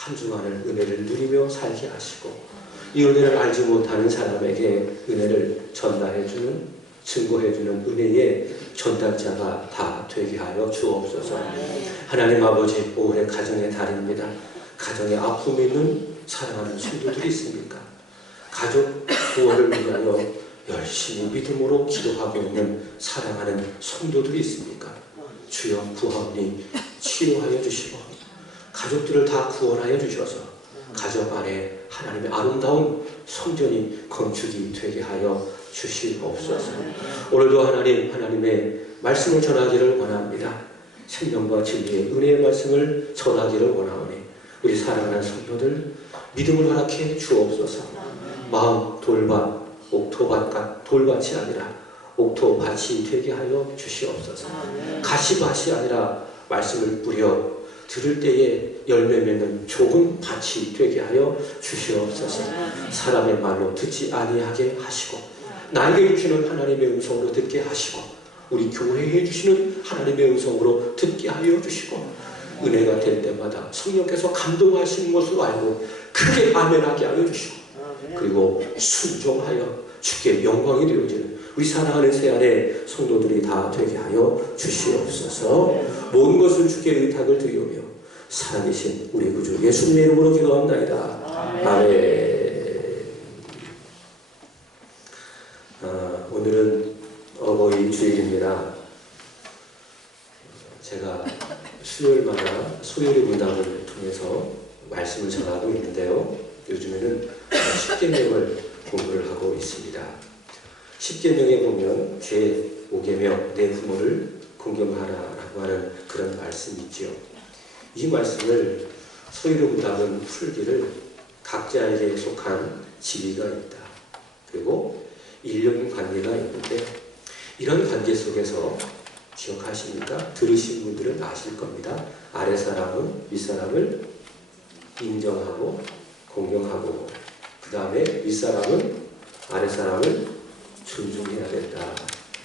한 주간을 은혜를 누리며 살게 하시고 이 은혜를 알지 못하는 사람에게 은혜를 전달해주는 증거해주는 은혜의 전달자가 다 되게 하여 주옵소서. 하나님 아버지, 올해 가정의 달입니다. 가정에 아픔이 있는 사랑하는 성도들이 있습니까? 가족 구원을 위하여 열심히 믿음으로 기도하고 있는 사랑하는 성도들이 있습니까? 주여 구하오니 치유하여 주시고 가족들을 다 구원하여 주셔서 가정 안에 하나님의 아름다운 성전이 건축이 되게 하여 주시옵소서. 오늘도 하나님의 말씀을 전하기를 원합니다. 생명과 진리의 은혜의 말씀을 전하기를 원하오니 우리 사랑하는 성도들 믿음을 허락해 주옵소서. 마음 돌밭, 옥토밭, 돌밭이 아니라 옥토밭이 되게 하여 주시옵소서. 가시밭이 아니라 말씀을 뿌려 들을 때에 열매 맺는 좋은 밭이 되게 하여 주시옵소서. 사람의 말로 듣지 아니하게 하시고 나에게 주시는 하나님의 음성으로 듣게 하시고 우리 교회에 주시는 하나님의 음성으로 듣게 하여 주시고 은혜가 될 때마다 성령께서 감동하시는 것으로 알고 크게 아멘하게 하여 주시고 그리고 순종하여 주께 영광이 되어지는 우리 사랑하는 새안의 성도들이 다 되게 하여 주시옵소서. 모든 것을 주께 의탁을 드리오며 살아계신 우리 구주 예수님의 이름으로 기도합나이다. 아멘. 오늘은 어버이 주일입니다. 제가 수요일마다 소요리 문답을 통해서 말씀을 전하고 있는데요. 요즘에는 10계명을 공부를 하고 있습니다. 10계명에 보면 죄 5계명 내 부모를 공경하라라고 하는 그런 말씀이 있지요. 이 말씀을 소요리 문답은 풀기를 각자에게 속한 지위가 있다. 그리고 인륜 관계가 있는데 이런 관계 속에서 기억하십니까? 들으신 분들은 아실 겁니다. 아랫사람은 윗사람을 인정하고 공경하고 그 다음에 윗사람은 아랫사람을 존중해야 된다.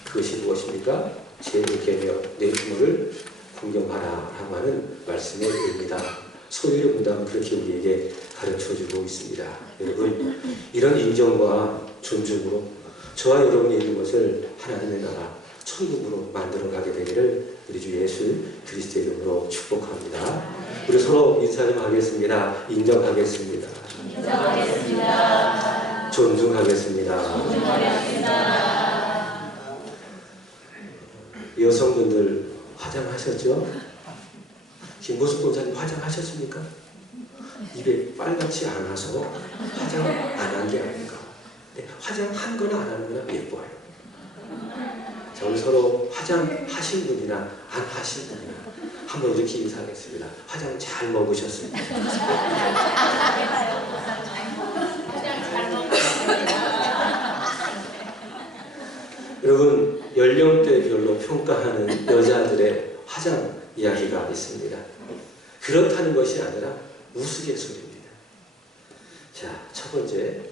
그것이 무엇입니까? 제5계명 내 부모를 공경하라 라고 하는 말씀의 의미다. 소유의 문답은 그렇게 우리에게 가르쳐주고 있습니다. 여러분 이런 인정과 존중으로 저와 여러분이 있는 것을 하나님의 나라 천국으로 만들어가게 되기를 우리 주 예수 그리스도의 이름으로 축복합니다. 우리 서로 인사 좀 하겠습니다. 인정하겠습니다. 인정하겠습니다. 존중하겠습니다. 존중하겠습니다. 여성분들 화장하셨죠? 김보숙 권사님 화장하셨습니까? 입에 빨갛지 않아서 화장 안 한 게 아닌가. 화장한 거나 안 하는 거나 예뻐요. 자, 우리 서로 화장하신 분이나 안 하신 분이나 한번 이렇게 인사하겠습니다. 화장 잘 먹으셨습니다. 여러분 연령대별로 평가하는 여자들의 화장 이야기가 있습니다. 그렇다는 것이 아니라 우스갯소리입니다. 자, 첫 번째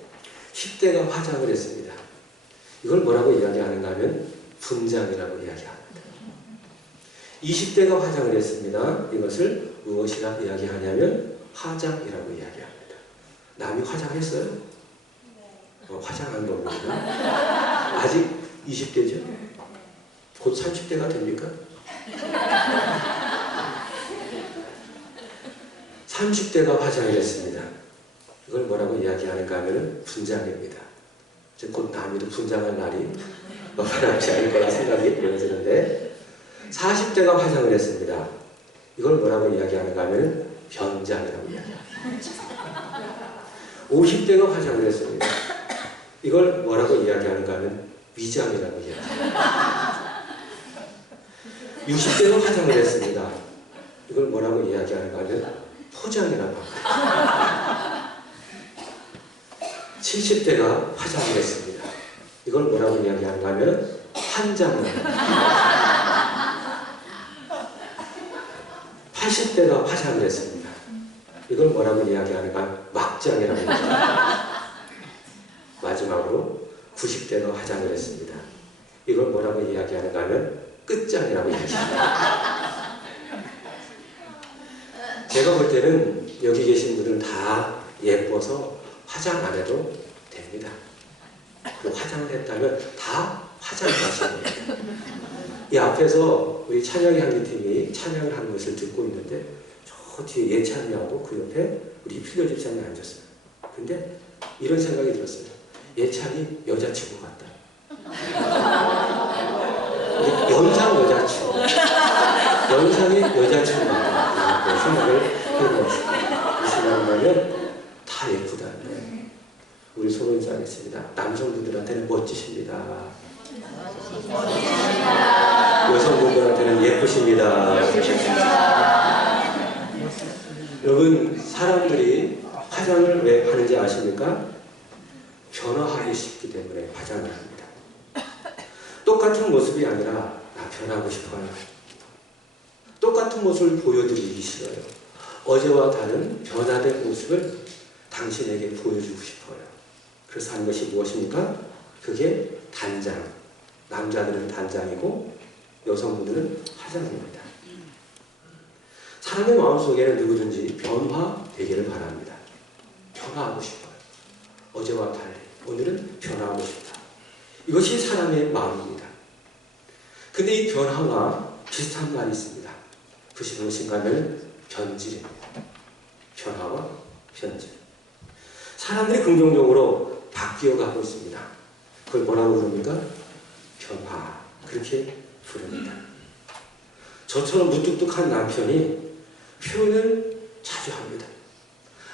10대가 화장을 했습니다. 이걸 뭐라고 이야기하는가 하면 분장이라고 이야기합니다. 20대가 화장을 했습니다. 이것을 무엇이라 이야기하냐면 화장이라고 이야기합니다. 남이 화장했어요? 화장한 겁니다. 아직 20대죠? 곧 30대가 됩니까? 30대가 화장을 했습니다. 이걸 뭐라고 이야기하는가 하면 분장입니다. 곧 남이도 분장할 날이 얼마나지 않을 거라 생각이 되어지는데 40대가 화장을 했습니다. 이걸 뭐라고 이야기하는가 하면 변장이라고 이야기합니다. 50대가 화장을 했습니다. 이걸 뭐라고 이야기하는가 하면 위장이라고 이야기합니다. 60대가 화장을 했습니다. 이걸 뭐라고 이야기하는가 하면 포장이라고 합니다. 70대가 화장을 했습니다. 이걸 뭐라고 이야기하는가 하면 한장을 합니다. 80대가 화장을 했습니다. 이걸 뭐라고 이야기하는가 막장이라고 합니다. 마지막으로 90대가 화장을 했습니다. 이걸 뭐라고 이야기하는가 하면 끝장이라고 이야기합니다. 제가 볼 때는 여기 계신 분들은 다 예뻐서 화장 안 해도 됩니다. 그리고 화장을 했다면 다 화장하시는 거예요. 이 앞에서 우리 찬양의 향기팀이 찬양을 하는 것을 듣고 있는데 저 뒤에 예찬이하고 그 옆에 우리 필려 집사님이 앉았어요. 근데 이런 생각이 들었어요. 예찬이 여자친구 같다. 연상 여자친구. 연상의 여자친구 같다. 그 생각을 해보았습니다. 이 생각하면 다 예쁘다. 우리 서로 인사하겠습니다. 남성분들한테는 멋지십니다. 여성분들한테는 예쁘십니다. 여러분, 사람들이 화장을 왜 하는지 아십니까? 변화하기 쉽기 때문에 화장을 합니다. 똑같은 모습이 아니라 나 변하고 싶어요. 똑같은 모습을 보여드리기 싫어요. 어제와 다른 변화된 모습을 당신에게 보여주고 싶어요. 그래서 하는 것이 무엇입니까? 그게 단장. 남자들은 단장이고 여성분들은 화장입니다. 사람의 마음속에는 누구든지 변화되기를 바랍니다. 변화하고 싶어요. 어제와 달리 오늘은 변화하고 싶다. 이것이 사람의 마음입니다. 근데 이 변화와 비슷한 말이 있습니다. 그것이 무엇인가 하면 변질입니다. 변화와 변질. 사람들이 긍정적으로 바뀌어가고 있습니다. 그걸 뭐라고 부릅니까? 변화. 그렇게 부릅니다. 저처럼 무뚝뚝한 남편이 표현을 자주 합니다.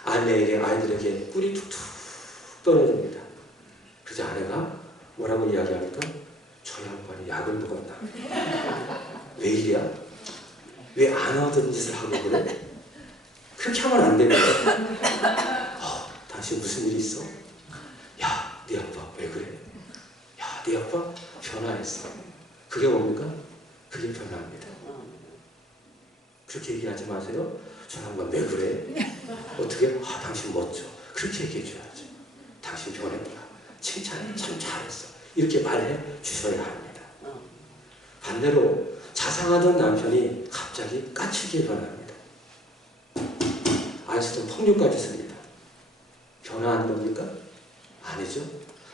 아내에게, 아이들에게 꿀이 툭툭 떨어집니다. 그래서 아내가 뭐라고 이야기합니까? 저 양반이 약을 먹었나? 왜 이래야? 왜 안 하던 짓을 하고 그래? 그렇게 하면 안 됩니다. 당신 무슨 일이 있어? 야, 네 아빠 왜 그래? 야, 네 아빠 변화했어. 그게 뭡니까? 그게 변화입니다. 그렇게 얘기하지 마세요. 저 양반 왜 그래? 어떻게? 당신 멋져. 그렇게 얘기해 줘야죠. 당신 변했구나. 칭찬해. 참 잘했어. 이렇게 말해 주셔야 합니다. 반대로 자상하던 남편이 갑자기 까칠게 변합니다. 안 쓰던 폭력까지 씁니다. 변화한 겁니까? 아니죠.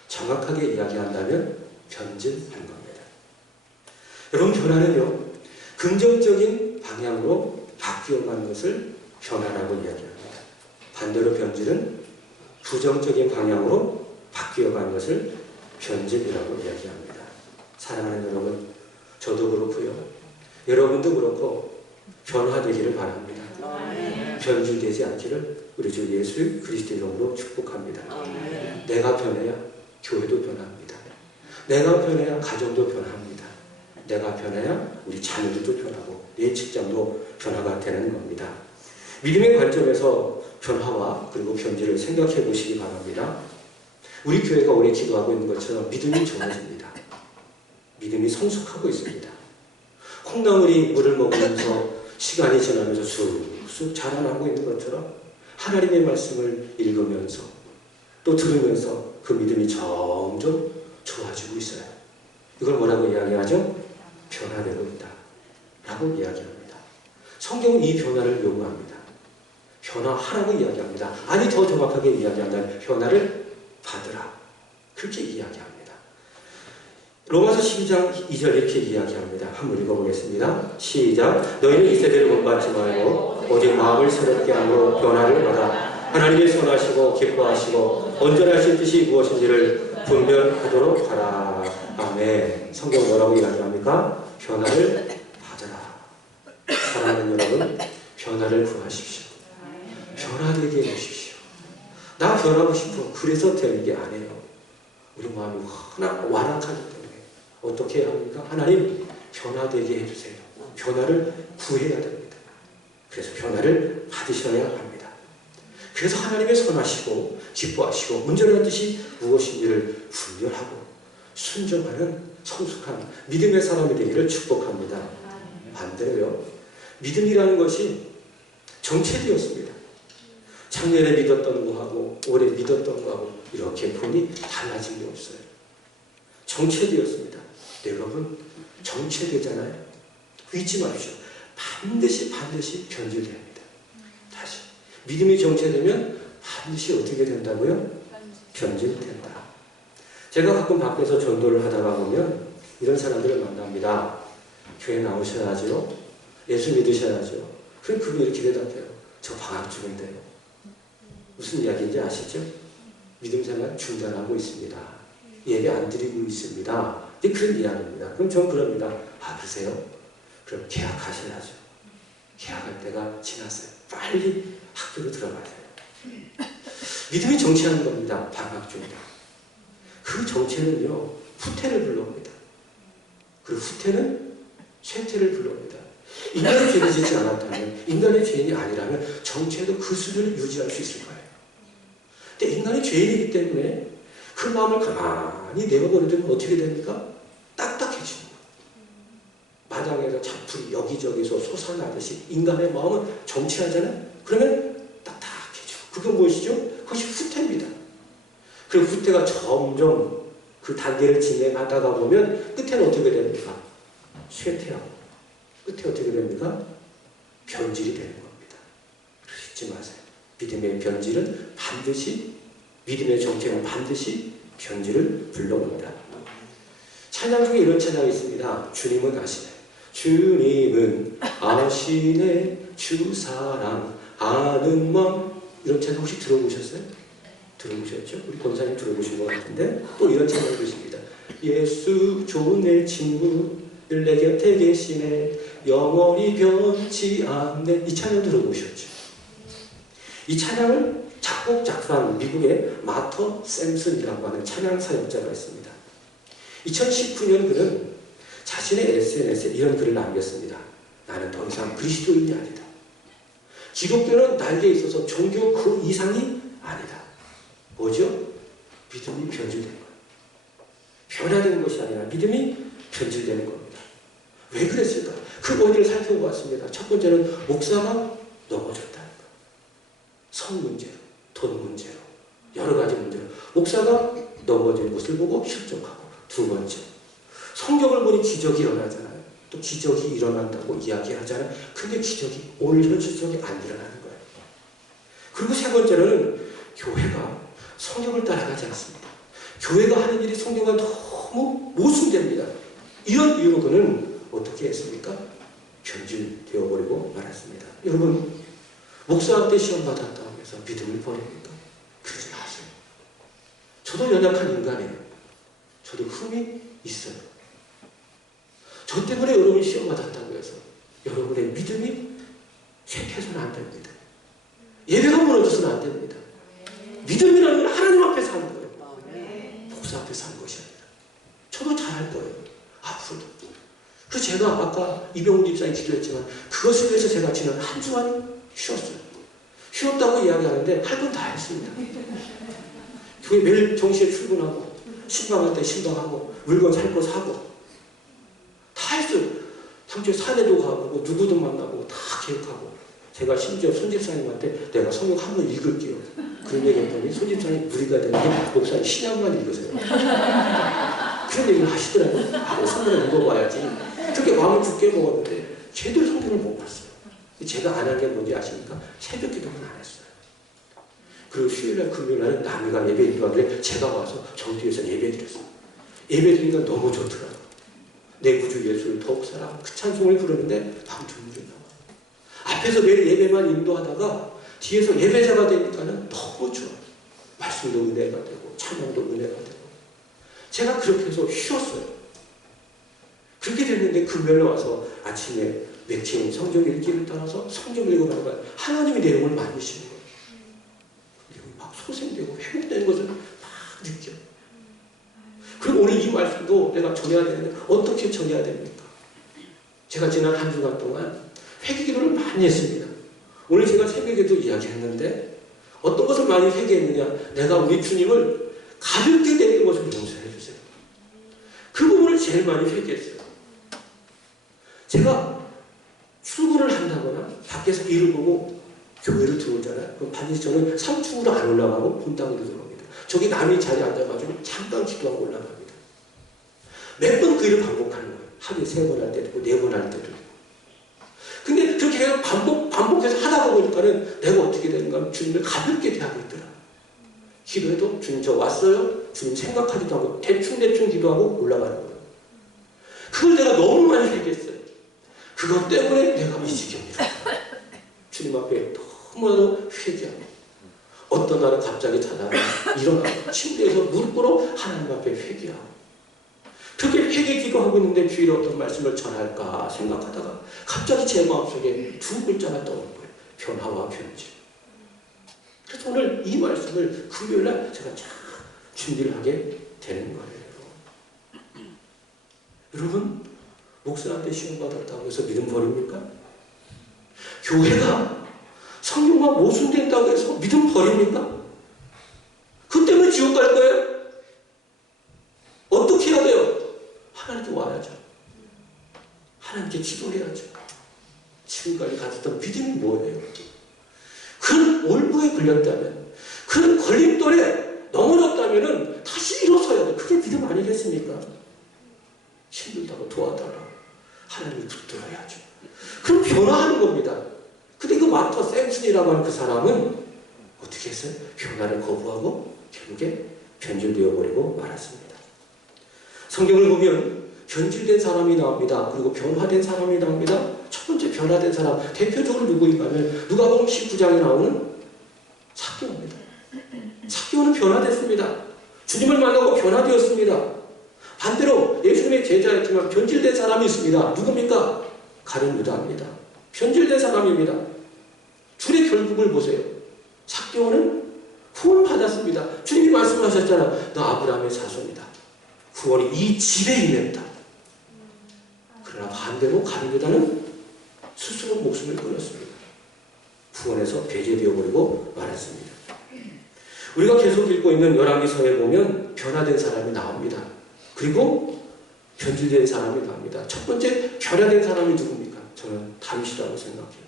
정확하게 이야기한다면 변질한 겁니다. 여러분, 변화는요, 긍정적인 방향으로 바뀌어가는 것을 변화라고 이야기합니다. 반대로 변질은 부정적인 방향으로 바뀌어가는 것을 변질이라고 이야기합니다. 사랑하는 여러분, 저도 그렇고요. 여러분도 그렇고 변화되기를 바랍니다. 변질되지 않기를 우리 주 예수 그리스도 이름으로 축복합니다. 내가 변해야 교회도 변합니다. 내가 변해야 가정도 변합니다. 내가 변해야 우리 자녀들도 변하고 내 직장도 변화가 되는 겁니다. 믿음의 관점에서 변화와 그리고 변질을 생각해 보시기 바랍니다. 우리 교회가 오래 기도하고 있는 것처럼 믿음이 좋아집니다. 믿음이 성숙하고 있습니다. 콩나물이 물을 먹으면서 시간이 지나면서 쑥쑥 자라나고 있는 것처럼 하나님의 말씀을 읽으면서 또 들으면서 그 믿음이 점점 좋아지고 있어요. 이걸 뭐라고 이야기하죠? 변화되고 있다 라고 이야기합니다. 성경은 이 변화를 요구합니다. 변화하라고 이야기합니다. 아니, 더 정확하게 이야기한다면 변화를 받으라, 그렇게 이야기합니다. 로마서 12장 2절 이렇게 이야기합니다. 한번 읽어보겠습니다. 시작. 너희는 이 세대를 본받지 말고 오직 마음을 새롭게 함으로 변화를 받아 하나님의 선하시고 기뻐하시고 온전하신 뜻이 무엇인지를 분별하도록 하라. 아멘. 성경 뭐라고 이야기합니까? 변화를 받으라. 사랑하는 여러분, 변화를 구하십시오. 변화되게 해주십시오. 나 변하고 싶어. 그래서 되는 게 아니에요. 우리 마음이 완악하기 때문에 어떻게 해야 합니까? 하나님, 변화되게 해주세요. 변화를 구해야 됩니다. 그래서 변화를 받으셔야 합니다. 그래서 하나님의 선하시고 기뻐하시고 온전한 뜻이 무엇인지를 분별하고 순종하는 성숙한 믿음의 사람이 되기를 축복합니다. 반대로요, 믿음이라는 것이 정체되었습니다. 작년에 믿었던 거하고 올해 믿었던 거하고 이렇게 본이 달라진 게 없어요. 정체되었습니다. 여러분, 정체되잖아요. 잊지 마십시오. 반드시 변질됩니다. 믿음이 정체되면 반드시 어떻게 된다고요? 변질된다. 제가 가끔 밖에서 전도를 하다가 보면 이런 사람들을 만납니다. 교회 나오셔야죠. 예수 믿으셔야죠. 그럼 그분이 이렇게 대답해요. 저 방학 중인데요. 무슨 이야기인지 아시죠? 믿음 생활 중단하고 있습니다. 예배 안 드리고 있습니다. 그런 이야기입니다. 그럼 저는 그럽니다. 아, 그러세요? 그럼 계약하셔야죠. 계약할 때가 지났어요. 빨리 학교로 들어가세요. 믿음이 정체하는 겁니다. 방학 중이다. 그 정체는요, 후퇴를 불러옵니다. 그리고 후퇴는 쇠퇴를 불러옵니다. 인간의 죄를 짓지 않았다면, 인간의 죄인이 아니라면 정체도 그 수준을 유지할 수 있을 거예요. 근데 인간이 죄인이기 때문에 그 마음을 가만히 내어버리면 어떻게 됩니까? 딱딱해지는 거예요. 마당에서 잡풀이 여기저기서 솟아나듯이 인간의 마음은 정체하잖아요. 그러면 딱딱해지고. 그건 무엇이죠? 그것이 후퇴입니다. 그리고 후퇴가 점점 그 단계를 진행하다가 보면 끝에는 어떻게 됩니까? 쇠퇴하고. 끝에 어떻게 됩니까? 변질이 되는 겁니다. 잊지 마세요. 믿음의 변질은 반드시, 믿음의 정체는 반드시 변질을 불러옵니다. 찬양 중에 이런 찬양이 있습니다. 주님은 아시네. 주님은 아시네. 주 사랑 아는 마음. 이런 찬양 혹시 들어보셨어요? 들어보셨죠? 우리 권사님 들어보신 것 같은데 또 이런 찬양이 있습니다. 예수 좋은 내 친구 늘 내 곁에 계시네. 영원히 변치 않네. 이 찬양 들어보셨죠? 이 찬양을 작곡 작사한 미국의 마터 샘슨이라고 하는 찬양 사역자가 있습니다. 2019년 그는 자신의 SNS에 이런 글을 남겼습니다. 나는 더 이상 그리스도인이 아니다. 기독교는 나에게 있어서 종교 그 이상이 아니다. 뭐죠? 믿음이 변질된 거예요. 변화되는 것이 아니라 믿음이 변질되는 겁니다. 왜 그랬을까? 그 원인을 살펴보았습니다. 첫 번째는 목사가 넘어졌다는 것. 성 문제로, 돈 문제로, 여러 가지 문제로 목사가 넘어진 것을 보고 실족하고. 두 번째, 성경을 보니 기적이 일어나잖아요. 또 기적이 일어난다고 이야기하잖아요. 근데 기적이 오늘 현실 속에 안 일어나는 거예요. 그리고 세 번째는 교회가 성경을 따라가지 않습니다. 교회가 하는 일이 성경과 너무 모순됩니다. 이런 이유로 그는 어떻게 했습니까? 변질되어버리고 말았습니다. 여러분, 목사한테 시험 받았다고 해서 믿음을 버립니까? 그러지 마세요. 저도 연약한 인간이에요. 저도 흠이 있어요. 저 때문에 여러분이 시험 받았다고 해서 여러분의 믿음이 쇠퇴해서는 안 됩니다. 예배가 무너져서는 안 됩니다. 믿음이라는 건 하나님 앞에서 하는 거예요. 목사 앞에서 하는 것이 아니라. 저도 잘할 거예요. 앞으로도. 그래서 제가 아까 이병훈 집사님 기도했지만 그것을 위해서 제가 지난 한 주간 쉬었어요. 쉬었다고 이야기하는데 할 건 다 했습니다. 교회 매일 정시에 출근하고 신방할 때 신방하고 물건 살 거 사고 다 했어요. 상주에 산에도 가고 누구도 만나고 다 계획하고 제가 심지어 손집사님한테 내가 성경 한번 읽을게요. 그런 얘기 했더니 손집사님 무리가 되는 게 목사님 신약만 읽으세요. 그런 얘기를 하시더라고요. 아, 성경을 읽어봐야지. 그렇게 마음을 굳게 먹었는데 제대로 성경을 못 봤어요. 제가 안 한 게 뭔지 아십니까? 새벽 기도는 안 했어요. 그리고 수요일날 금요일날은 남이가 예배 드리길래 제가 와서 저 뒤에서 예배 드렸어요. 예배 드리니까 너무 좋더라고요. 내 구주 예수를 더욱 사랑 그 찬송을 부르는데 방 눈물이 나와요. 앞에서 매일 예배만 인도하다가 뒤에서 예배자가 되니까는 너무 좋아요. 말씀도 은혜가 되고 찬양도 은혜가 되고 제가 그렇게 해서 쉬었어요. 그렇게 됐는데 금요일에 와서 아침에 맥힌 성경 읽기를 따라서 성경 읽어가는 거예요. 하나님이 내용을 만드시는 거예요. 그리고 막 소생되고 회복되는 것을 막 느껴요. 그리고 오늘 이 말씀도 내가 전해야 되는데 어떻게 전해야 됩니까? 제가 지난 한 주간 동안 회개기도를 많이 했습니다. 오늘 제가 새벽에도 이야기했는데 어떤 것을 많이 회개했느냐? 내가 우리 주님을 가볍게 대는 것을 용서해 주세요. 그 부분을 제일 많이 회개했어요. 제가 출근을 한다거나 밖에서 일을 보고 교회를 들어오잖아요. 그럼 반드시 저는 3층으로 안 올라가고 본당으로 들어갑니다. 저기 남이 자리에 앉아가지고 잠깐 기도하고 올라갑니다. 몇 번 그 일을 반복하는 거예요. 하루에 3번 할 때도 있고 4번 할 때도 있고. 근데 그렇게 반복 반복해서 하다 보니까는 내가 어떻게 되는가 하면 주님을 가볍게 대하고 있더라. 기도해도 주님 저 왔어요? 주님 생각하지도 않고 대충 기도하고 올라가는 거예요. 그걸 내가 너무 많이 얘기했어요. 그것 때문에 내가 이 지경이라. 주님 앞에 너무나도 회개하고 어떤 날은 갑자기 자다가 일어나고 침대에서 무릎 꿇어 하나님 앞에 회개하고 그렇게 회개 기도하고 있는데 주일에 어떤 말씀을 전할까 생각하다가 갑자기 제 마음속에 두 글자가 떠오른 거예요. 변화와 변질. 그래서 오늘 이 말씀을 금요일날 제가 쫙 준비를 하게 되는 거예요. 여러분, 목사한테 시험 받았다고 해서 믿음 버립니까? 교회가 성경과 모순된다고 해서 믿음 버립니까? 그 때문에 지옥 갈 거예요? 어떻게 해야 돼요? 하나님께 와야죠. 하나님께 기도해야죠. 지금까지 가졌던 믿음이 뭐예요? 그런 올무에 걸렸다면, 그런 걸림돌에 넘어졌다면 다시 일어서야 돼요. 그게 믿음 아니겠습니까? 힘들다고 도와달라고 하나님을 붙들어야죠. 그럼 변화하는 겁니다. 근데 그 마터 샘슨이라고 하는 그 사람은 어떻게 했어요? 변화를 거부하고 결국에 변질되어 버리고 말았습니다. 성경을 보면 변질된 사람이 나옵니다. 그리고 변화된 사람이 나옵니다. 첫 번째 변화된 사람, 대표적으로 누구인가 하면 누가복음 19장에 나오는 삭개오입니다. 삭개오는 변화됐습니다. 주님을 만나고 변화되었습니다. 반대로 예수님의 제자였지만 변질된 사람이 있습니다. 누굽니까? 가룟 유다입니다. 변질된 사람입니다. 줄의 결국을 보세요. 삭개오는 구원받았습니다. 주님이 말씀하셨잖아. 너 아브라함의 자손이다. 구원이 이 집에 임했다. 그러나 반대로 가룟 유다는 스스로 목숨을 끊었습니다. 구원에서 배제되어 버리고 말았습니다. 우리가 계속 읽고 있는 열왕기서에 보면 변화된 사람이 나옵니다. 그리고 변질된 사람이 나옵니다. 첫 번째 변화된 사람이 누굽니까? 저는 다윗이라고 생각해요.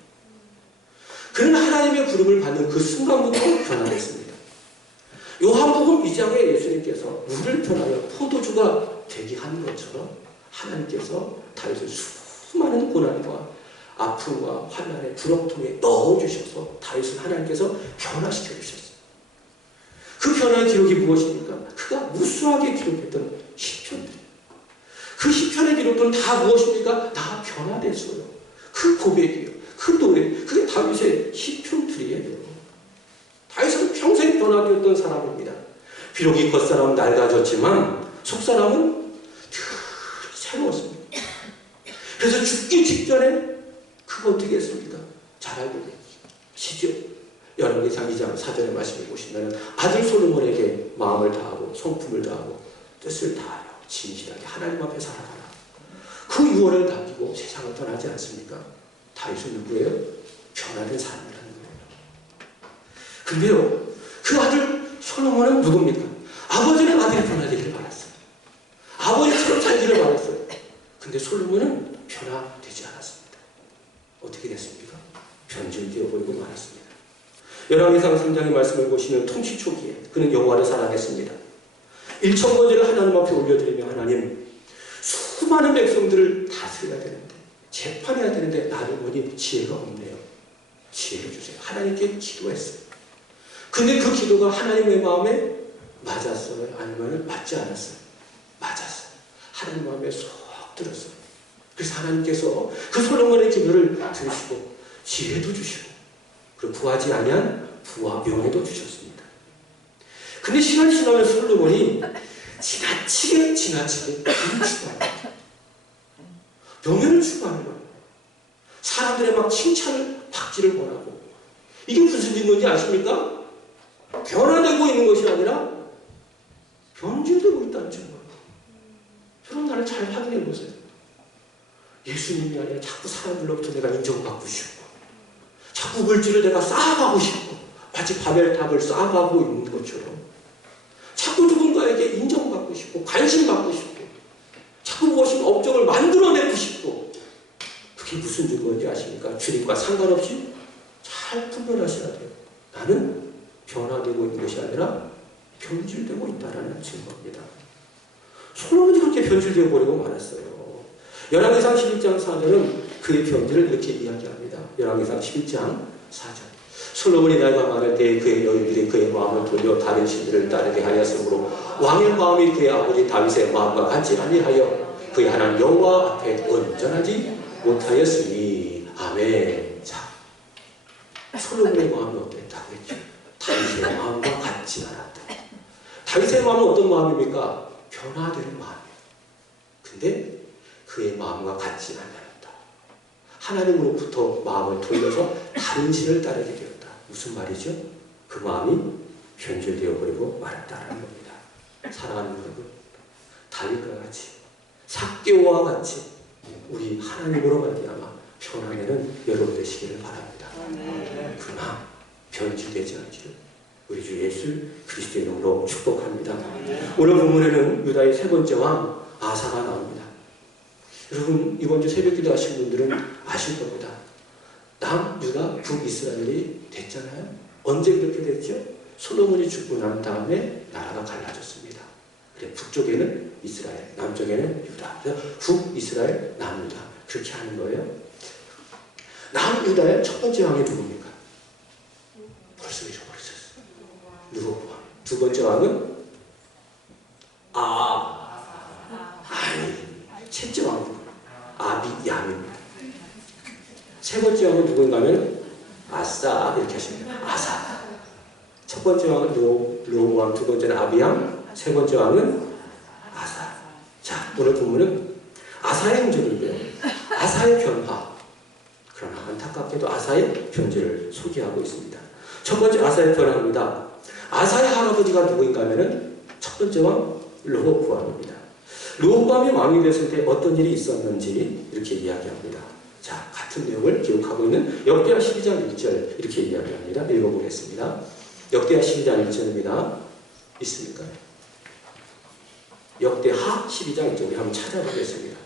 그는 하나님의 부름을 받는 그 순간부터 변화됐습니다. 요한복음 2장에 예수님께서 물을 변하여 포도주가 되게 한 것처럼 하나님께서 다윗을 수많은 고난과 아픔과 환난의 부렁통에 넣어주셔서 다윗을 하나님께서 변화시켜 주셨어요. 그 변화의 기록이 무엇입니까? 그가 무수하게 기록했던 시편들. 그 시편의 기록들은 다 무엇입니까? 다 변화됐어요. 그 고백이에요. 그 노래. 그게 다윗의 시편들이에요. 다윗은 평생 변화되었던 사람입니다. 비록 이 겉사람은 낡아졌지만 속사람은 늘 새로웠습니다. 그래서 죽기 직전에 그거 어떻게 했습니까? 잘 알고 계시죠? 열왕기상 2장 4절의 말씀을 보시면 아들 솔로몬에게 마음을 다하고 성품을 다하고 뜻을 다하여 진실하게 하나님 앞에 살아가라. 그 유언을 남기고 세상을 떠나지 않습니까? 다윗은 누구예요? 변화된 사람이라는 거예요. 근데요, 그 아들 솔로몬은 누굽니까? 아버지는 아들이 변화되기를 바랐어요. 아버지처럼 살기를 바랐어요. 근데 솔로몬은 변화되지 않았습니다. 어떻게 됐습니까? 변질되어 버리고 말았습니다. 열왕기상 3장의 말씀을 보시면 통치 초기에 그는 여호와를 사랑했습니다. 일천번제를 하나님 앞에 올려드리며 하나님, 수많은 백성들을 다스려야 되는데 재판해야 되는데 나를 보니 지혜가 없네요. 지혜를 주세요. 하나님께 기도했어요. 근데 그 기도가 하나님의 마음에 맞았어요? 아니면 맞지 않았어요? 맞았어요. 하나님 마음에 쏙 들었어요. 그래서 하나님께서 그 솔로몬의 기도를 들으시고 지혜도 주시고 그리고 구하지 아니한 부와 명예도 주셨습니다. 근데 시간이 지나면 솔로몬이 지나치게 부를 추구합니다. 명예를 추구하는 거예요. 사람들의 막 칭찬을 받기를 원하고. 이게 무슨 증거인지 아십니까? 변화되고 있는 것이 아니라 변질되고 있다는 증거예요. 여러분, 나를 잘 확인해 보세요. 예수님이 아니라 자꾸 사람들로부터 내가 인정받고 싶고 자꾸 물질을 내가 쌓아가고 싶고 마치 바벨탑을 쌓아가고 있는 것처럼 자꾸 누군가에게 인정받고 싶고 관심받고 싶고 자꾸 무엇인가 업적을 만들어내고 싶고. 그게 무슨 증거인지 아십니까? 주님과 상관없이 잘 분별하셔야 돼요. 나는 변화되고 있는 것이 아니라 변질되고 있다는 증거입니다. 솔로몬이 그렇게 변질되어 버리고 말았어요. 열왕기상 11장 4절은 그의 편지를 이렇게 이야기합니다. 열왕기상 11장 4절. 솔로몬이 내가 말할 때 그의 여인들이 그의 마음을 돌려 다른 신들을 따르게 하였으므로 왕의 마음이 그의 아버지 다윗의 마음과 같지 아니하여 그의 하나님 여호와 앞에 온전하지 못하였으니. 아멘. 자, 솔로몬의 마음이 어땠다고 했죠? 다윗의 마음과 같지 않았다. 다윗의 마음은 어떤 마음입니까? 변화되는 마음이에요. 근데 그의 마음과 같지 않았다. 하나님으로부터 마음을 돌려서 다른 신을 따르게 되었다. 무슨 말이죠? 그 마음이 변질되어 버리고 말았다라는 겁니다. 사랑하는 여러분, 다윗과 같이 삭개오와 같이 우리 하나님으로 말미암아 변화되는 여러분 되시기를 바랍니다. 그러나 변질되지 않기를 우리 주 예수 그리스도의 이름으로 축복합니다. 오늘 본문에는 유다의 세 번째 왕 아사가 나옵니다. 여러분, 이번 주 새벽기도 하신 분들은 아실 겁니다. 남유다 북이스라엘이 됐잖아요. 언제 그렇게 됐죠? 솔로몬이 죽고 난 다음에 나라가 갈라졌습니다. 그래, 북쪽에는 이스라엘, 남쪽에는 유다. 그래서 북이스라엘, 남유다. 그렇게 하는 거예요. 남유다의 첫 번째 왕이 누굽니까? 벌써 잊어버리셨어요. 누구? 두 번째 왕은 셋째 왕은 아비얌입니다. 세 번째 왕은 누군가 하면 아싸 이렇게 하십니다. 아사. 첫 번째 왕은 르호보암, 두 번째는 아비얌, 세 번째 왕은 아사. 자, 오늘 본문은 아사의 행적인데요. 아사의 변화. 그러나 안타깝게도 아사의 변질을 소개하고 있습니다. 첫 번째 아사의 변화입니다. 아사의 할아버지가 누구인가 하면은 첫 번째 왕 르호보암입니다. 르호보암이 왕이 됐을 때 어떤 일이 있었는지 이렇게 이야기합니다. 자, 같은 내용을 기록하고 있는 역대하 12장 1절 이렇게 이야기합니다. 읽어보겠습니다. 역대하 12장 1절입니다. 있습니까? 역대하 12장 1절 한번 찾아보겠습니다.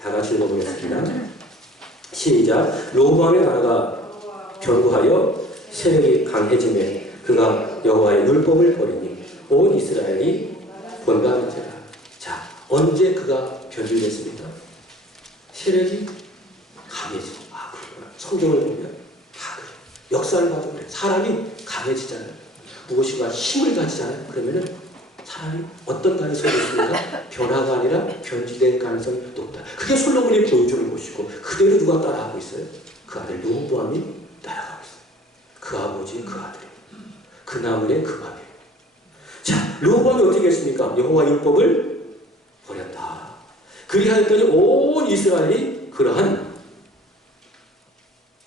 다 같이 읽어보겠습니다. 시작. 르호보암의 나라가 견고하여 세력이 강해지매 그가 여호와의 율법을 버리니 온 이스라엘이 본받은지라. 자, 언제 그가 변질됐습니까? 세력이 강해지고. 그렇구나. 성경을 보면 그래. 역사를 봐도 그래. 사람이 강해지잖아요. 무엇인가 힘을 가지잖아요. 그러면은 사람이 어떤 가능성이 있습니까? 변화가 아니라 변질될 가능성이 높다. 그게 솔로몬이 보여주는 것이고 그대로 누가 따라하고 있어요? 그 아들 르호보암이 따라가고 있어요. 그 아버지, 그 아들이. 그 나물의 그 밥이. 자, 르호보암이 어떻게 했습니까? 여호와 율법을 버렸다. 그리하였더니 온 이스라엘이 그러한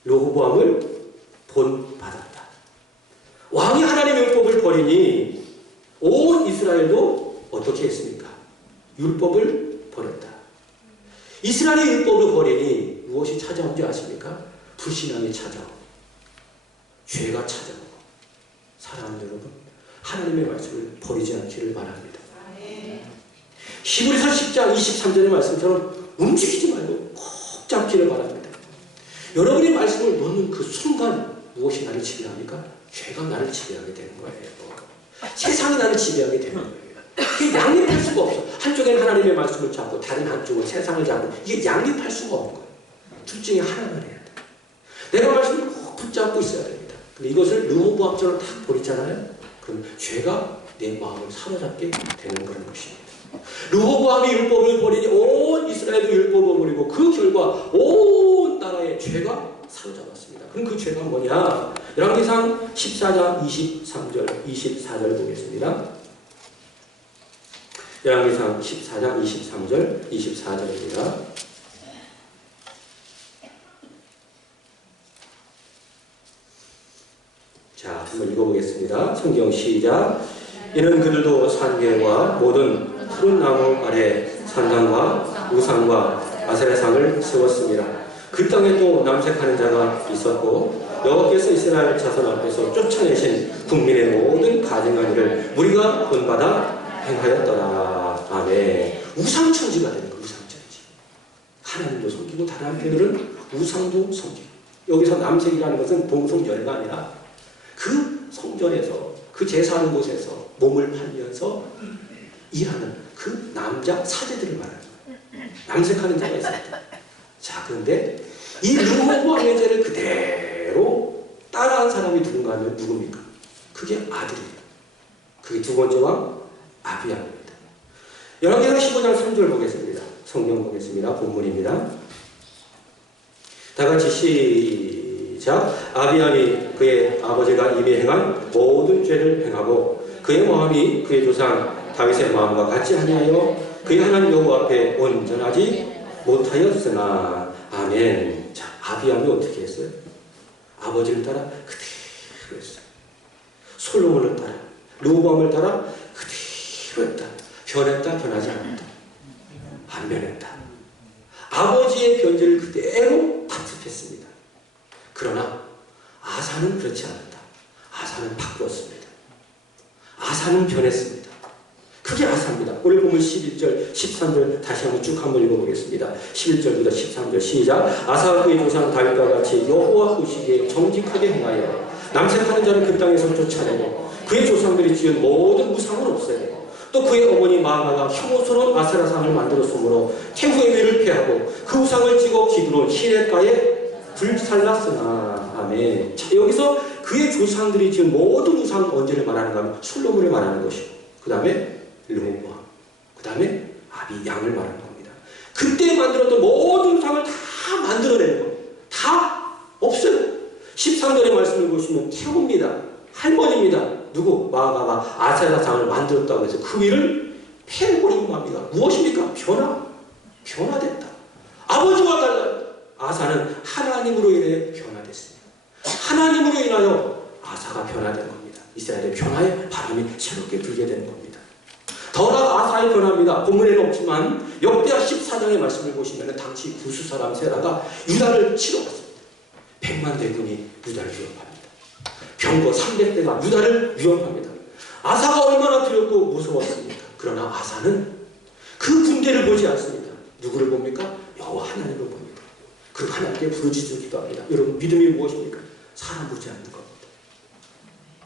르호보암을 본받았다. 왕이 하나님의 율법을 버리니 온 이스라엘도 어떻게 했습니까? 율법을 버렸다. 이스라엘의 율법을 버리니 무엇이 찾아온지 아십니까? 불신앙이 찾아오고 죄가 찾아오고. 사랑하는 여러분, 하나님의 말씀을 버리지 않기를 바랍니다. 히브리서 10장 23절의 말씀처럼 움직이지 말고 꼭 잡기를 바랍니다. 여러분이 말씀을 놓는 그 순간 무엇이 나를 지배합니까? 죄가 나를 지배하게 되는 거예요. 세상이 나를 지배하게 되는 거예요. 이게 양립할 수가 없어. 한쪽엔 하나님의 말씀을 잡고 다른 한쪽은 세상을 잡고 이게 양립할 수가 없는 거예요. 둘 중에 하나만 해야 돼. 내가 말씀을 꼭 붙잡고 있어야 됩니다. 근데 이것을 르호보암처럼 다 버리잖아요. 그럼 죄가 내 마음을 사로잡게 되는 그런 것입니다. 르호보암이 율법을 버리니 온 이스라엘도 율법을 버리고 그 결과 온 나라의 죄가 사로잡았습니다. 그럼 그 죄가 뭐냐? 열왕기상 14장 23절, 24절 보겠습니다. 열왕기상 14장 23절, 24절입니다. 자, 한번 읽어보겠습니다. 성경 시작. 이는 그들도 산계와 모든 푸른 나무 아래 산당과 우상과 아세라상을 세웠습니다. 그 땅에 또 남색하는 자가 있었고 여호와께서 이스라엘 자손 앞에서 쫓아내신 국민의 모든 가증한 일을 우리가 본받아 행하였더라. 아멘. 우상천지가 되는 거예요. 우상천지. 하나님도 섬기고 다른 한편으로는 우상도 섬기고. 여기서 남색이라는 것은 봉송전례가 아니라 그 성전에서 그 제사하는 곳에서 몸을 팔면서 일하는 그 남자 사제들을 말하는 거예요. 남색하는 자가 있었다. 자, 그런데 이 르호보암의 죄를 그대로 따라한 사람이 누군가 하면 누굽니까? 그게 아들이에요. 그게 두 번째 왕 아비야입니다. 열왕기상 15장 3절 보겠습니다. 성경 보겠습니다. 본문입니다. 다 같이 시작. 아비야이 그의 아버지가 이미 행한 모든 죄를 행하고 그의 마음이 그의 조상 다윗의 마음과 같이 아니하여 그의 하나님 여호와 앞에 온전하지 못하였으나. 아멘. 자, 아비야이 어떻게 했어요? 아버지를 따라 그대로 했어요. 솔로몬을 따라, 르호보암을 따라 그대로 했다. 변했다, 변하지 않았다. 안 변했다. 아버지의 변제를 그대로 답습했습니다. 그러나 아사는 그렇지 않았다. 아사는 바꾸었습니다. 아사는 변했습니다. 그게 아사입니다. 오늘 보면 11절, 13절 다시 한번 쭉 한번 읽어보겠습니다. 11절부터 13절 시작. 아사가 그의 조상 다윗과 같이 여호와 보시기에 정직하게 행하여 남색하는 자를 그 땅에서 쫓아내고 그의 조상들이 지은 모든 우상을 없애고 또 그의 어머니 마아가 혐오스러운 아세라상을 만들었으므로 태후의 위를 폐하고 그 우상을 찌고 기드론 시냇가에 불살랐으나. 아멘. 자, 여기서 그의 조상들이 지은 모든 우상 언제를 말하는가 하면 솔로몬을 말하는 것이고 그 다음에 르호보암, 그 다음에 아비 양을 말하는 겁니다. 그때 만들었던 모든 우상을 다 만들어내는 겁니다. 다 없어요. 13절의 말씀을 보시면 태후입니다. 할머니입니다. 누구? 마아가가 아세라상을 만들었다고 해서 그 위를 패버리고 맙니다. 무엇입니까? 변화됐다. 아버지와 달라요. 아사는 하나님으로 인해 변화됐습니다. 하나님으로 인하여 아사가 변화된 겁니다. 이스라엘의 변화의 바람이 새롭게 불게 되는 겁니다. 더 나아가 아사의 변화입니다. 본문에는 없지만 역대하 14장의 말씀을 보시면 당시 구스 사람 세라가 유다를 치러 왔습니다. 100만 대군이 유다를 위협합니다. 병거 300대가 유다를 위협합니다. 아사가 얼마나 두렵고 무서웠습니까? 그러나 아사는 그 군대를 보지 않습니다. 누구를 봅니까? 여호와 하나님을 봅니다. 그 하나님께 부르짖기도 합니다. 여러분, 믿음이 무엇입니까? 사람 보지 않는 겁니다.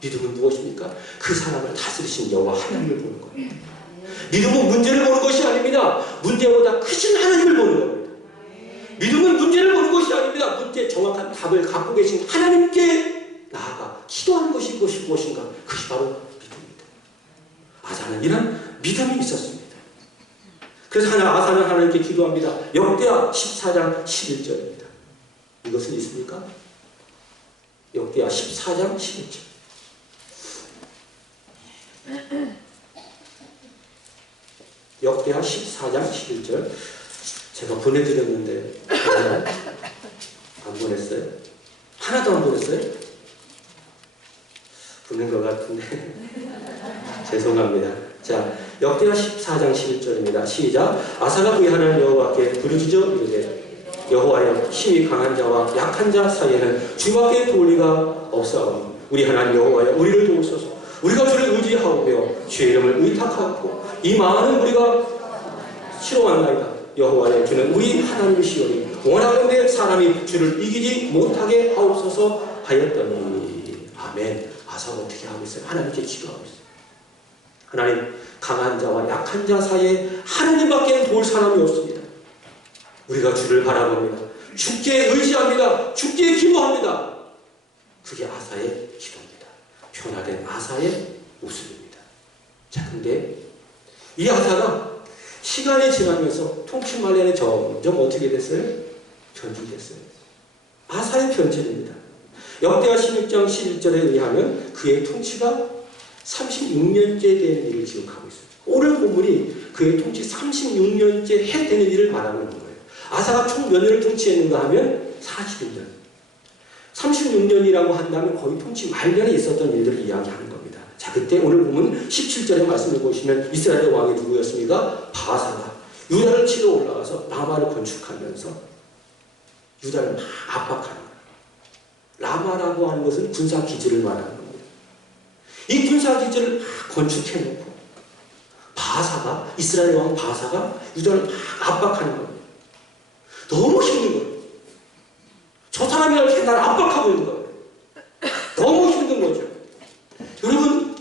믿음은 무엇입니까? 그 사람을 다스리신 여호와 하나님을 보는 겁니다. 믿음은 문제를 보는 것이 아닙니다. 문제보다 크신 하나님을 보는 겁니다. 믿음은 문제를 보는 것이 아닙니다. 문제 정확한 답을 갖고 계신 하나님께 나아가 기도하는 것이 무엇인가? 그것이 바로 믿음입니다. 아사는 이런 믿음이 있었습니다. 그래서 아사는 하나님께 기도합니다. 역대하 14장 11절입니다. 이것은 있습니까? 역대하 14장 11절. 역대하 14장 11절. 제가 보내드렸는데 안 보냈어요? 하나도 안 보냈어요? 보낸 것 같은데 죄송합니다. 자, 역대하 14장 11절입니다. 시작. 아사가 그의 하나님 여호와께 부르짖어 이르되 여호와여, 힘이 강한 자와 약한 자 사이에는 주밖에 도리가 없사오니 우리 하나님 여호와여, 우리를 도우소서. 우리가 주를 의지하오며 주의 이름을 의탁하고 이 많은 우리가 싫어하나이다. 여호와여, 주는 우리 하나님이시오니 원하건대 사람이 주를 이기지 못하게 하옵소서 하였더니. 아멘. 아사가 어떻게 하고 있어요? 하나님께 기도하고 있어요. 하나님, 강한 자와 약한 자 사이에 하나님밖에 도울 사람이 없습니다. 우리가 주를 바라봅니다. 주께 의지합니다. 주께 기도합니다. 그게 아사의 기도입니다. 변화된 아사의 모습입니다. 자, 근데 이 아사가 시간이 지나면서 통치 말년에 점점 어떻게 됐어요? 변질됐어요. 아사의 변질입니다. 역대하 16장 11절에 의하면 그의 통치가 36년째 되는 일을 기록하고 있어요. 오늘 본문이 그의 통치 36년째 되는 일을 말하고 있는 거예요. 아사가 총 몇 년을 통치했는가 하면 41년. 36년이라고 한다면 거의 통치 말년에 있었던 일들을 이야기하는 겁니다. 자, 그때 오늘 보면 17절의 말씀을 보시면 이스라엘의 왕이 누구였습니까? 바사가 유다를 치러 올라가서 라마를 건축하면서 유다를 막 압박하는 거예요. 라마라고 하는 것은 군사기지를 말하는 겁니다. 이 군사기지를 막 건축해놓고 바사가, 이스라엘 왕 바사가 유다를 막 압박하는 겁니다. 너무 힘든 거예요. 저 사람이 이렇게 나를 압박하고 있는 거예요. 너무 힘든 거죠. 여러분,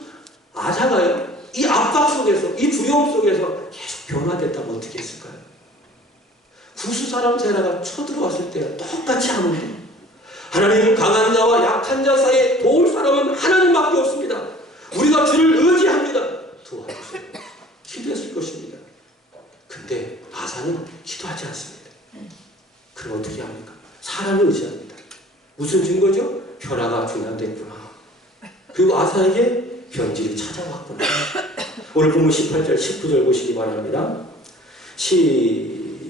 구수 사람 세라가 쳐들어왔을 때 똑같이 하는데 하나님은 강한 자와 약한 자 사이에 도울 사람은 하나님밖에 없습니다. 우리가 주를 의지합니다. 도와주세요. 기도했을 것입니다. 근데 아사는 기도하지 않습니다. 그럼 어떻게 합니까? 사람을 의지합니다. 무슨 증거죠? 변화가 중단됐구나. 그리고 아사에게 변질이 찾아왔구나. 오늘 본문 18절, 19절 보시기 바랍니다. 시작.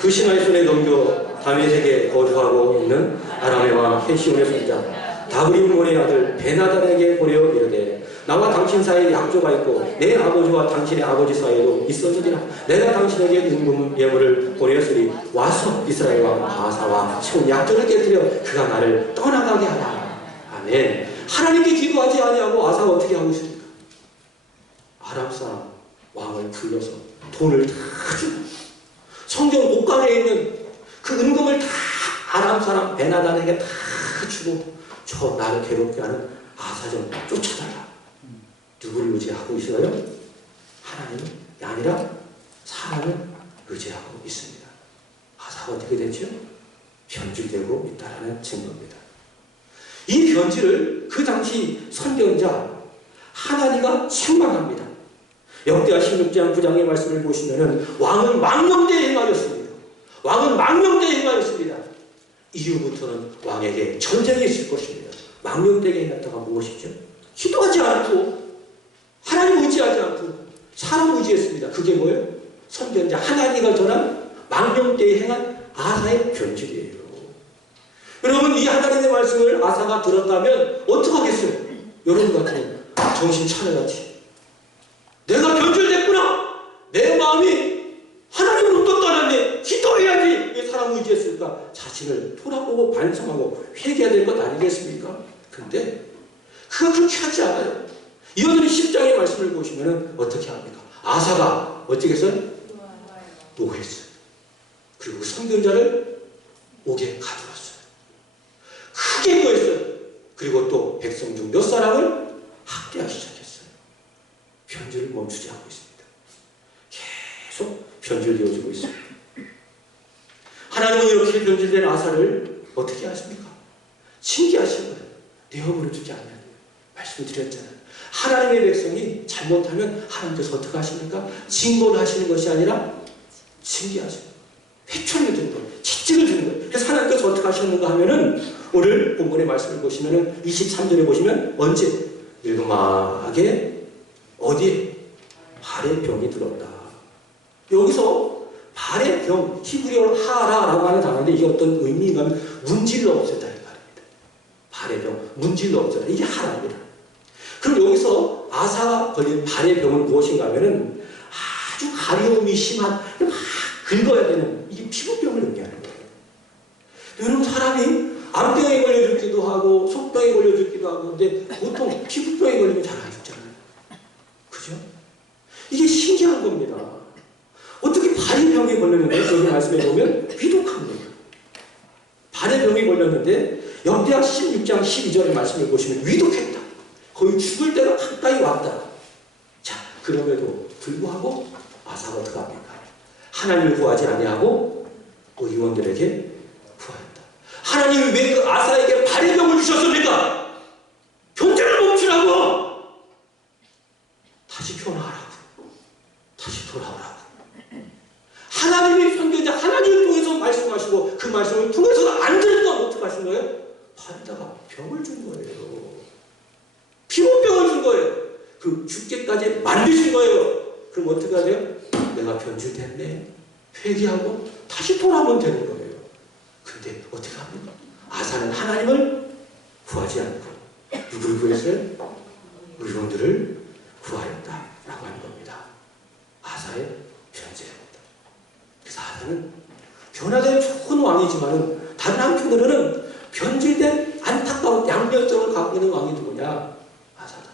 그 신하의 손에 넘겨 다메섹에 거주하고 있는 아람의 왕 헤시온의 손자 다브리몬의 아들 베나단에게 보내어 이르되 나와 당신 사이에 약조가 있고 내 아버지와 당신의 아버지 사이에도 있었느니라. 내가 당신에게 임금 예물을 보내었으니 와서 이스라엘 왕 바사와 세운 약조를 깨뜨려 그가 나를 떠나가게 하라. 아멘. 하나님께 기도하지 아니하고 아사가 어떻게 하고 있습니까? 아람 사람 왕을 불러서 돈을 다 주고 성전 옷간에 있는 그 은금을 다 아람 사람 베나단에게 다 주고 저 나를 괴롭게 하는 아사 좀 쫓아달라. 누구를 의지하고 있어요? 하나님이 아니라 사람을 의지하고 있습니다. 아사가 어떻게 됐죠? 변질되고 있다는 증거입니다. 이 변질을 그 당시 선견자 하나니가 책망합니다. 역대하 16장 9장의 말씀을 보시면은 왕은 망령되에 행하였습니다. 왕은 망령되에 행하였습니다. 이후부터는 왕에게 전쟁이 있을 것입니다. 망령되게 행했다가 무엇이죠? 기도하지 않고 하나님 의지하지 않고 사람 의지했습니다. 그게 뭐예요? 선견자 하나니가 전한 망령되에 행한 아사의 변질이에요. 여러분 이 하나님의 말씀을 아사가 들었다면 어떡하겠어요? 여러분 같으면 정신 차려야지. 내가 변질됐구나. 내 마음이 하나님으로부터 떠났네. 기도해야지. 왜 사람 의지했을까? 자신을 돌아보고 반성하고 회개해야 될 것 아니겠습니까? 근데 그가 그렇게 하지 않아요. 이어지는 10장의 말씀을 보시면 어떻게 합니까? 아사가 어떻게 했어요? 노했어요. 그리고 선견자를 옥에 가두었어요. 크게 노했어요. 그리고 또 백성 중 몇 사람을 학대하기 시작했어요. 변질을 멈추지 않고 있습니다. 계속 변질되어지고 있습니다. 하나님은 이렇게 변질된 아사를 어떻게 하십니까? 징계하신 거예요. 내어버려 주지 않냐고 말씀드렸잖아요. 하나님의 백성이 잘못하면 하나님께서 어떻게 하십니까? 징벌을 하시는 것이 아니라 징계하시는 거예요. 회초리를 주는 거예요. 채찍을 주는 거예요. 그래서 하나님께서 어떻게 하셨는가 하면은 오늘 본문의 말씀을 보시면은 23절에 보시면 언제? 일그마하게 어디에? 발에 병이 들었다. 여기서 발에 병, 히브리어로 하라라고 하는 단어인데 이게 어떤 의미인가 하면 문질러 없애다는 말입니다. 발에 병, 문질러 없애다. 이게 하라입니다. 그럼 여기서 아사가 걸린 발의 병은 무엇인가 하면은 아주 가려움이 심한, 막 긁어야 되는 이게 피부병을 의미하는 거예요. 여러분 사람이 암병에 걸려 죽기도 하고 속병에 걸려 죽기도 하고 근데 보통 피부병에 걸리면 잘 안 죽잖아요. 그죠? 이게 신기한 겁니다. 어떻게 발의 병에 걸렸는데 여기 말씀해 보면 위독한 거예요. 발의 병에 걸렸는데 역대하 16장 12절의 말씀을 보시면 위독했다. 거의 죽을 때가 가까이 왔다. 자, 그럼에도 불구하고 아사가 어떻게 합니까? 하나님을 구하지 아니하고 의원들에게 구하였다. 하나님이 왜 그 아사에게 발의 병을 주셨습니까? 변질을 멈추라고! 다시 변화하라고. 다시 돌아오라고. 하나님이 선교자 하나님을 통해서 말씀하시고 그 말씀을 통해서 안 들으면 어떻게 하신 거예요? 발에다가 병을 준 거예요. 피부병을 준 거예요. 그 죽게까지 만드신 거예요. 그럼 어떻게 하세요? 내가 변질됐네. 회개하고 다시 돌아오면 되는 거예요. 근데 어떻게 합니까? 아사는 하나님을 구하지 않고 누구를 구했어요? 의원들을 구하였다라고 하는 겁니다. 아사의 변제입니다. 그래서 아사는 변화된 좋은 왕이지만은 다른 한편으로는 변질된 안타까운 양면성을 갖고 있는 왕이 누구냐? 아사다.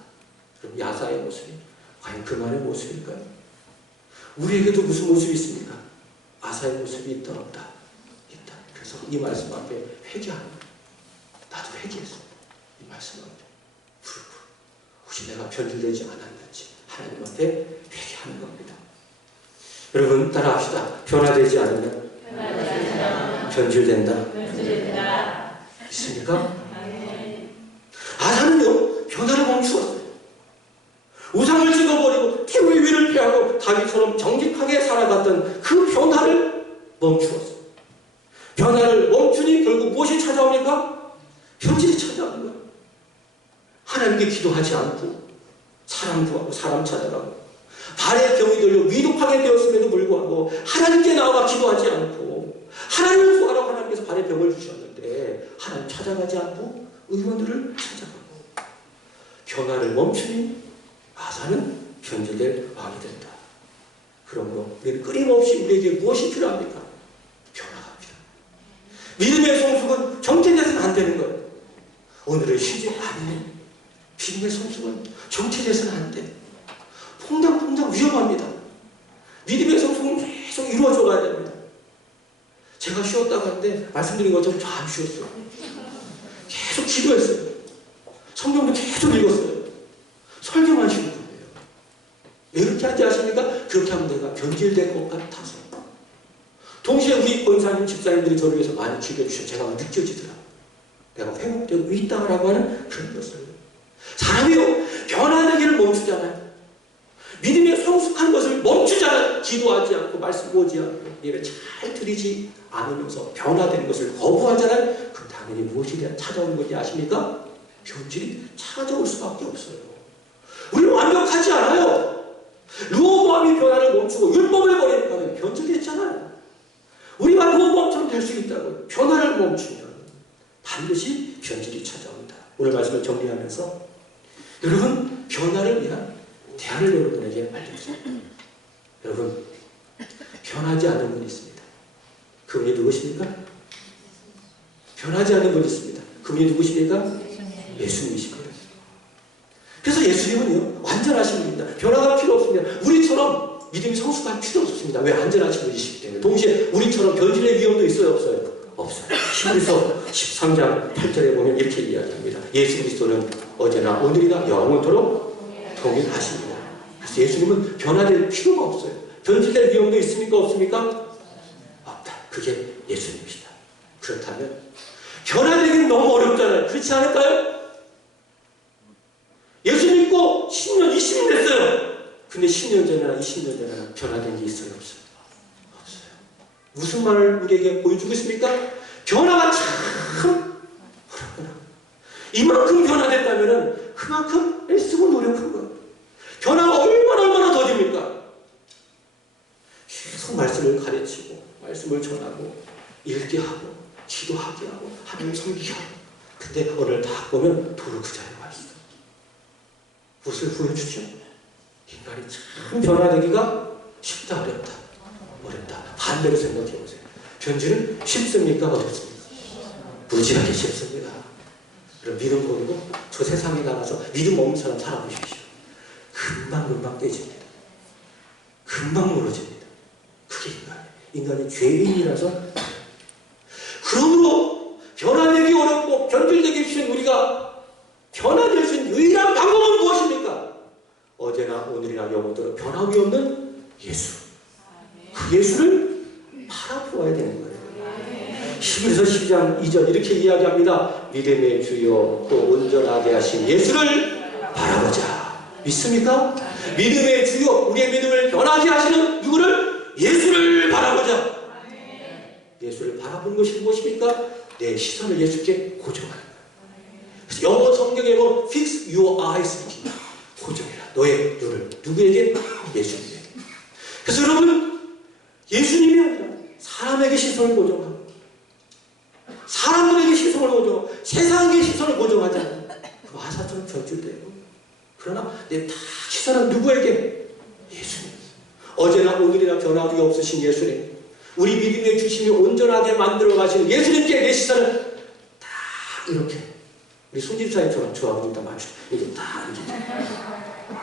그럼 아사의 모습이 과연 그만의 모습일까요? 우리에게도 무슨 모습이 있습니까? 아사의 모습이 있다 없다? 있다. 그래서 이 말씀 앞에 회개하는 거예요. 나도 회개했어. 이 말씀 앞에 무릎 혹시 내가 변질되지 않았는지 하나님 앞에 회개하는 겁니다. 여러분 따라합시다. 변화되지 않으면 변질된다. 있습니까? 아사는요 변화를 멈추었어요. 우상을 찍어버리고 태우의 위를 피하고 다윗처럼 정직하게 살아갔던 그 변화를 멈추었어요. 변화를 멈추니 결국 무엇이 찾아옵니까? 변질이 찾아옵니다. 하나님께 기도하지 않고 사람 구하고 사람 찾아가고 발에 병이 들려 위독하게 되었음에도 불구하고 하나님께 나와 기도하지 않고 하나님을 구하라고 하나님께서 발에 병을 주셨는데 하나님 찾아가지 않고 의원들을 찾아가고 변화를 멈추니 아사는 변질될 왕이 된다. 그러므로 우리는 끊임없이 우리에게 무엇이 필요합니까? 변화가 필요합니다. 믿음의 성숙은 정체돼서는 안 되는 거예요. 오늘은 쉬지 않는 믿음의 성숙은 정체돼서는 안 돼. 퐁당퐁당 위험합니다. 믿음의 성숙은 계속 이루어져 가야 됩니다. 제가 쉬었다고 하는데 말씀드린 것처럼 저 안 쉬었어요. 계속 기도했어요. 성경도 계속 읽었어요. 설교만 쉬는 거예요. 왜 이렇게 하지 아십니까? 그렇게 하면 내가 변질될 것 같아서. 동시에 우리 권사님, 집사님들이 저를 위해서 많이 기도해주셔서 제가 느껴지더라고요. 내가 회복되고 있다라고 하는 그런 것을. 사람이요, 변화되기를 멈추잖아요. 믿음의 성숙한 것을 멈추잖아요. 기도하지 않고, 말씀 보지 않고, 예배 잘 드리지 않으면서 변화되는 것을 거부하잖아요. 그럼 당연히 무엇이 찾아오는 건지 아십니까? 변질이 찾아올 수밖에 없어요. 우리는 완벽하지 않아요. 르호보암이 변화를 멈추고 율법을 버리니까 변질됐잖아요. 우리가 르호보암처럼 될 수 있다고요. 변화를 멈추면 반드시 변질이 찾아옵니다. 오늘 말씀을 정리하면서 여러분 변화를 위한 대안을 여러분에게 알려주세요. 여러분 변하지 않는 분이 있습니다. 그분이 누구십니까? 변하지 않는 분이 있습니다. 그분이 누구십니까? 예수님이십니다. 그래서 예수님은요 완전하신 분입니다. 변화가 필요 없습니다. 우리처럼 믿음이 성숙할 필요 없습니다. 왜? 안전하신 분이시기 때문에. 동시에 우리처럼 변질의 위험도 있어요? 없어요? 없어요. 히브리서 13장 8절에 보면 이렇게 이야기합니다. 예수 그리스도는 어제나 오늘이나 영원토록 동일하십니다. 그래서 예수님은 변화될 필요가 없어요. 변질될 위험도 있습니까? 없습니까? 없다. 그게 예수님이시다. 그렇다면 변화되기는 너무 어렵잖아요. 그렇지 않을까요? 예수 믿고 10년, 20년 됐어요. 근데 10년 전이나 20년 전이나 변화된 게 있어요? 없어요? 없어요. 무슨 말을 우리에게 보여주고 있습니까? 변화가 참 어렵구나. 이만큼 변화됐다면 그만큼 애쓰고 노력한 거예요. 변화가 얼마나 더딥니까? 계속 말씀을 가르치고 말씀을 전하고 읽게 하고 기도하게 하고 하나님 섬기게 하고 근데 오늘 다 보면 도로 그 자리에 와 있어. 무엇을 보여주죠? 인간이 참 변화되기가 쉽다 어렵다? 어렵다. 반대로 생각해 보세요. 변질은 쉽습니까? 어렵습니까? 무지하게 쉽습니다. 그럼 믿음 버리고 저 세상에 나가서 믿음 없는 사람 살아보십시오. 금방 깨집니다. 금방 무너집니다. 그게 인간이에요. 인간이 죄인이라서. 그러므로 변화되기 어렵고 변질되기 쉬운 우리가 변화될 수 있는 유일한 방법은 무엇입니까? 어제나 오늘이나 영원토록 변함이 없는 예수. 그 예수를 바라보아야 되는 거예요. 히브리서 12장 2절 이렇게 이야기합니다. 믿음의 주여 또 온전하게 하신 예수를 바라보자. 믿습니까? 믿음의 주여 우리의 믿음을 변하게 하시는 누구를? 예수를 바라보자. 예수를 바라보는 것이 무엇입니까? 내 시선을 예수께 고정하는 거예요. 영어 성경에 보면 Fix your eyes, 고정해라. 너의 눈을 누구에게? 예수님에게. 그래서 여러분 예수님이 아니라 사람에게 시선을 고정하고 사람들에게 시선을 고정하고 세상의 시선을 고정하지 않는 그 아사처럼 변질되고 그러나 내 다 시선은 누구에게? 예수님. 어제나 오늘이나 변함이 없으신 예수님. 우리 믿음의 주심이 온전하게 만들어 가시는 예수님께 내 시선을 다 이렇게 우리 손집사님처럼 저하고 있다 맞추 이게 다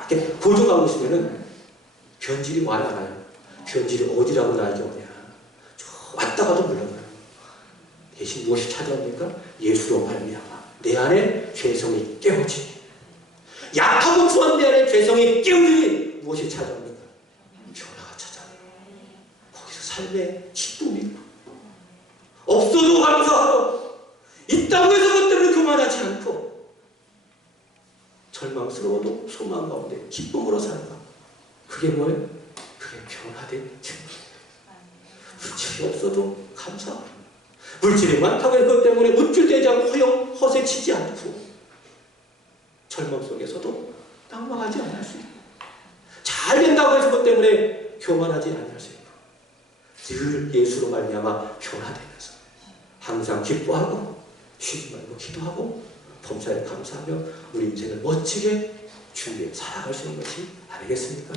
이렇게 고정하고 있으면은 변질이 와야 하나요? 변질이 어디라고 나에게 오냐? 저 왔다가도 몰라요. 대신 무엇이 찾아옵니까? 예수로 말미암아 내 안에 죄성이 깨어지니 약하고 추한 데 안에 개성이 깨어지니 무엇이 찾아옵니까? 변화가 찾아와요. 거기서 삶의 기쁨이 있고, 없어도 감사하고, 있다고 해서 그것 때문에 교만하지 않고, 절망스러워도 소망 가운데 기쁨으로 살아가. 그게 뭐예요? 그게 변화된 증거예요. 물질이 없어도 감사하고, 물질이 많다고 해서 그것 때문에 우쭐대지 않고 허세치지 않고, 절망 속에서도 낙망하지 않을 수 있고, 잘 된다고 해서 그것 때문에 교만하지 않을 수 있고, 늘 예수로 말미암아 변화되면서 항상 기뻐하고 쉬지 말고 기도하고 범사에 감사하며 우리 인생을 멋지게 주위에 살아갈 수 있는 것이 아니겠습니까?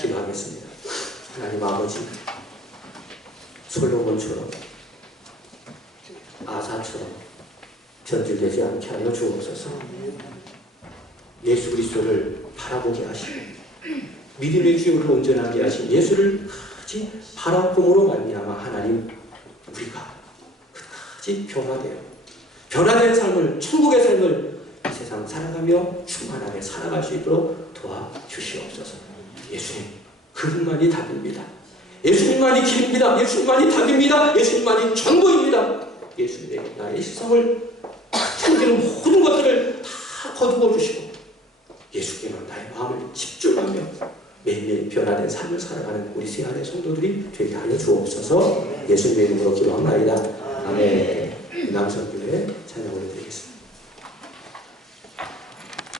기도하겠습니다. 하나님 아버지, 솔로몬처럼 아사처럼 변질되지 않게 하여 주옵소서. 예수 그리스도를 바라보게 하시고 믿음의 기울을 온전하게 하신 예수를 끝까지 바라봄으로 말미암아 하나님, 우리가 끝까지 변화된 삶을, 천국의 삶을 이 세상 살아가며 충만하게 살아갈 수 있도록 도와주시옵소서. 예수님, 그분만이 답입니다. 예수님만이 길입니다. 예수님만이 답입니다. 예수님만이 전부입니다. 예수님의 나의 시선을 챙기는 모든 것들을 다 거두어 주시고 예수께만 나의 마음을 집중하며 매일매일 변화된 삶을 살아가는 우리 세안의 성도들이 되게 하여 주옵소서. 예수님의 이름으로 기도합니다. 아멘. 남성교회